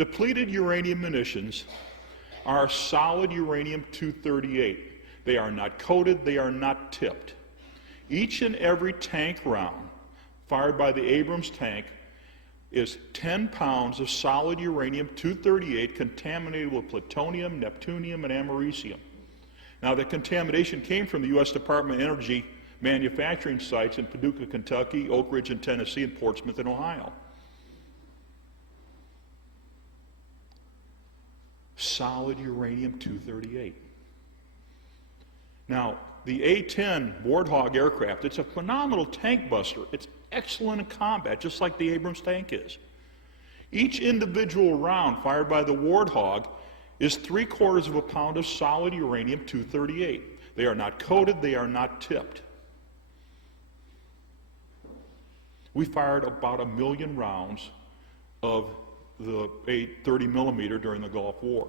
Depleted uranium munitions are solid uranium-238. They are not coated, they are not tipped. Each and every tank round fired by the Abrams tank is 10 pounds of solid uranium-238 contaminated with plutonium, neptunium, and americium. Now, the contamination came from the U.S. Department of Energy manufacturing sites in Paducah, Kentucky, Oak Ridge in Tennessee, and Portsmouth in Ohio. Solid uranium-238. Now, the A-10 Warthog aircraft, it's a phenomenal tank buster. It's excellent in combat, just like the Abrams tank is. Each individual round fired by the Warthog is 3/4 of a pound of solid uranium-238. They are not coated, they are not tipped. We fired about 1 million rounds of the 30 millimeter during the Gulf War.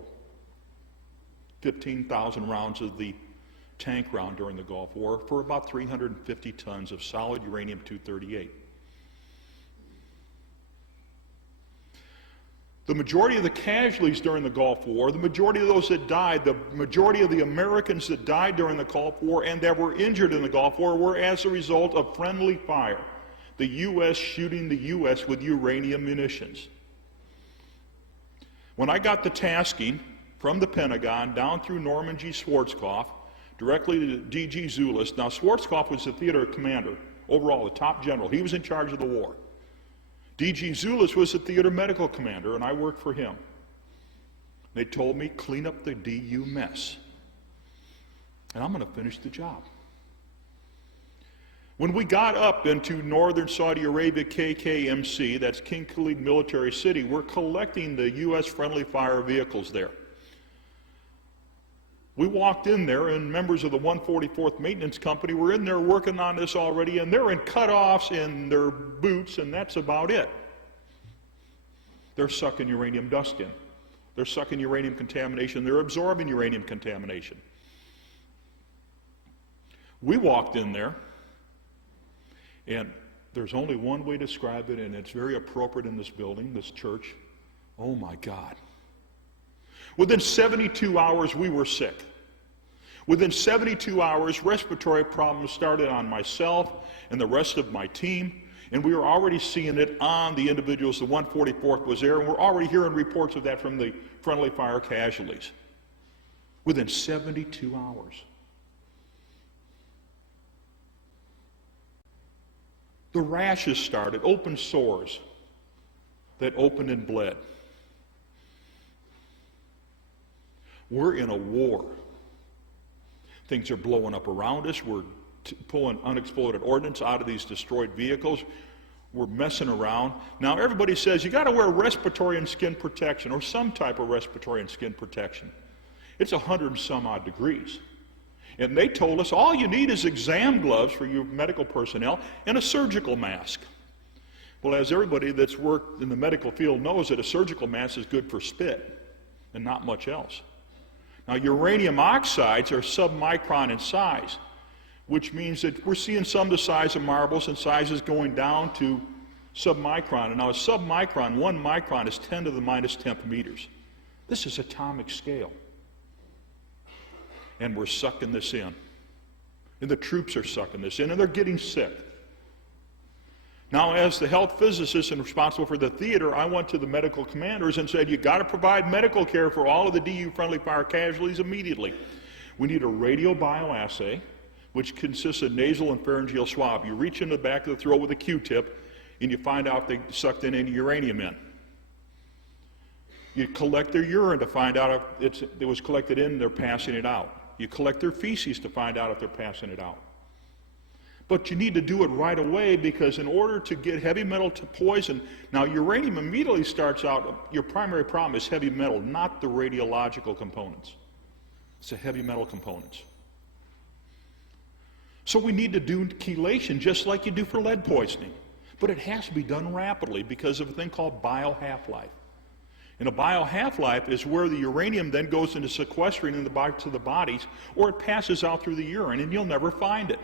15,000 rounds of the tank round during the Gulf War for about 350 tons of solid uranium-238. The majority of the casualties during the Gulf War, the majority of those that died, the majority of the Americans that died during the Gulf War and that were injured in the Gulf War were as a result of friendly fire. The U.S. shooting the U.S. with uranium munitions. When I got the tasking from the Pentagon down through Norman G. Schwarzkopf, directly to D.G. Zulist. Now, Schwarzkopf was the theater commander, overall, the top general. He was in charge of the war. D.G. Zulist was the theater medical commander, and I worked for him. They told me, clean up the DU mess. And I'm going to finish the job. When we got up into northern Saudi Arabia, KKMC, that's King Khalid Military City, we're collecting the U.S. friendly fire vehicles there. We walked in there, and members of the 144th Maintenance Company were in there working on this already, and they're in cutoffs in their boots, and that's about it. They're sucking uranium dust in. They're sucking uranium contamination. They're absorbing uranium contamination. We walked in there, and there's only one way to describe it, and it's very appropriate in this building, this church. Oh my God. Within 72 hours, we were sick. Within 72 hours, respiratory problems started on myself and the rest of my team, and we were already seeing it on the individuals. The 144th was there, and we're already hearing reports of that from the friendly fire casualties. Within 72 hours. The rashes started, open sores that opened and bled. We're in a war. Things are blowing up around us. We're pulling unexploded ordnance out of these destroyed vehicles. We're messing around. Now everybody says you got to wear respiratory and skin protection, or some type of respiratory and skin protection. It's 100 and some odd degrees. And they told us all you need is exam gloves for your medical personnel and a surgical mask. Well, as everybody that's worked in the medical field knows, that a surgical mask is good for spit and not much else. Now, uranium oxides are submicron in size, which means that we're seeing some the size of marbles and sizes going down to submicron. And now a submicron, 1 micron, is 10 to the minus 10th meters. This is atomic scale. And we're sucking this in. And the troops are sucking this in, and they're getting sick. Now, as the health physicist and responsible for the theater, I went to the medical commanders and said, you got to provide medical care for all of the DU friendly fire casualties immediately. We need a radio bioassay, which consists of nasal and pharyngeal swab. You reach in the back of the throat with a Q-tip, and you find out if they sucked in any uranium in. You collect their urine to find out if it was collected in, they're passing it out. You collect their feces to find out if they're passing it out. But you need to do it right away, because in order to get heavy metal to poison, now uranium immediately starts out, your primary problem is heavy metal, not the radiological components. It's the heavy metal components. So we need to do chelation just like you do for lead poisoning. But it has to be done rapidly because of a thing called bio-half-life. And a bio-half-life is where the uranium then goes into sequestering in the body to the bodies, or it passes out through the urine, and you'll never find it.